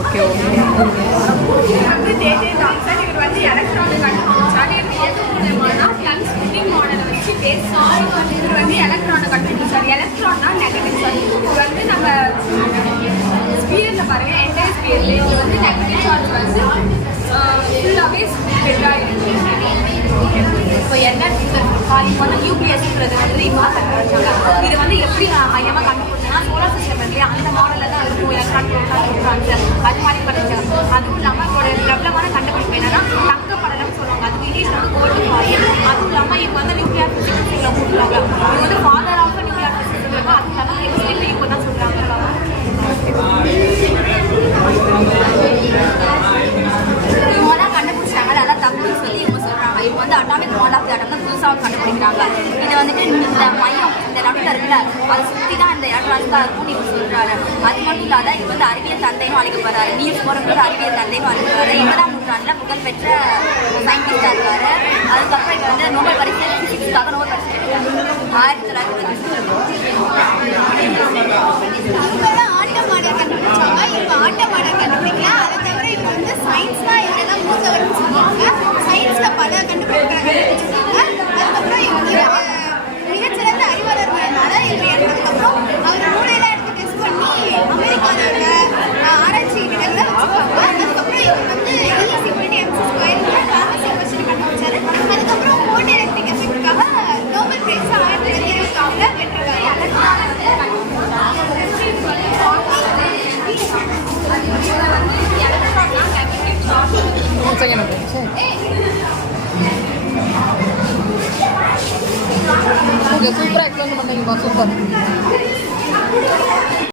Okay okay வந்து டேட்டே doctor இவர் வந்து எலக்ட்ரானிக் கண்டுபிடிச்சாரு. இவர் எது மூலமானா யங் ஸ்பின்னிங் மாடலை வச்சு பேசுவார். இவர் வந்து எலக்ட்ரானை கண்டுபிடிச்சார். எலக்ட்ரான்னா நெகட்டிவ் சார்ஜ். இது வந்து நம்ம ஸ்பியரில் பாருங்க, என்டையர் ஸ்பியரில் இது வந்து நெகட்டிவ் சார்ஜ் வந்து ஃபுல்லாகவே ஸ்ப்ரெட்டாக இருக்குது. இப்போ என்ன இப்போ வந்து நியூக்ளியஸ்ன்றது வந்து இப்போ கண்டுபிடிச்சாங்க. இது வந்து எப்படி மையமாக கண்டுபிடிச்சோன்னா சோலார் சிஸ்டம் இல்லையா, அந்த மாடலில் தான் இருக்கும் எலக்ட்ரானிக் அது மாதிரி படிச்சாங்க. அதுவும் இல்லாமல் இதோட பிரபலமான கண்டுபிடிப்பு என்னன்னா தங்க படலம்னு சொல்லுவாங்க. அது இங்கிலீஷ் வந்து கோல்டு காயில். அதுவும் இல்லாமல் இப்போ வந்து நியூக்ளியர் பிசிக்ஸ் கொடுக்குறாங்க. இது வந்து ஃபாதர் ஆஃப் நியூக்ளியர் பிசிக்ஸ் சொல்லுவாங்க. அதுவும் இல்லாமல் எக்ஸ்ட்ரீம் இப்போ தான் சொல்கிறாங்க. இவங்க தான் கண்டுபிடிச்சாங்க. அதெல்லாம் தப்புன்னு சொல்லி இவங்க சொல்கிறாங்க. இவங்க வந்து அட்டாமிக் மாடல் ஆஃப் தி ஆட்டம் தான் புதுசாக கண்டுபிடிக்கிறாங்க. இது வந்துட்டு இந்த மையம் இந்த நடுவில் இருக்குல்ல, அதை சுற்றி தான் இந்த எலக்ட்ரானிக்காக இருக்கும்னு இவர் சொல்கிறாரு. அது மட்டும் இல்லாத இவர் வந்து அறிவியல் தந்தையும் அழைக்கப்படுறாரு. நீல்ஸ் போகிறவங்க அறிவியல் தந்தையும் அழைக்கப்படுறாரு. 20ஆம் நூற்றாண்டில் புகழ்பெற்ற சயின்டிஸ்டாக இருக்காரு. அதுக்கப்புறம் இவர் வந்து நோபல் பரிசு பிசிக்ஸ்க்காக நோபல் பரிசு 1920 ஆட்ட மாடல் கண்டுபிடிச்சாங்க. இப்போ ஆட்ட மாடல் கண்டுபிடிக்கல. அதை தவிர இவர் வந்து சயின்ஸ் தான் இவரெல்லாம் மூத்தவர்னு சொல்லுவாங்க. சயின்ஸில் பல கண்டுபிடிக்கிறாங்க. அதுக்கப்புறம் இவர் மிகச்சிறந்த அறிவாளர்களால இவர் இறந்ததுக்கப்புறம் அவர் மூளையெல்லாம் எடுத்து டெஸ்ட் பண்ணி அமெரிக்காவோட ஆராய்ச்சி இடங்களில் வச்சுருக்காங்க. அதுக்கப்புறம் இவர் வந்து E=mc² கண்டுபிடிச்சாரு. அதுக்கப்புறம் போட்டோ எலக்ட்ரிக் எஃபெக்டுக்காக நோபல் பிரைஸ் 1926 பெற்றிருக்காரு. ஓகே, சூப்பராக எக்ஸ்பிளைன் பண்ணுறீங்கப்பா, சூப்பர்.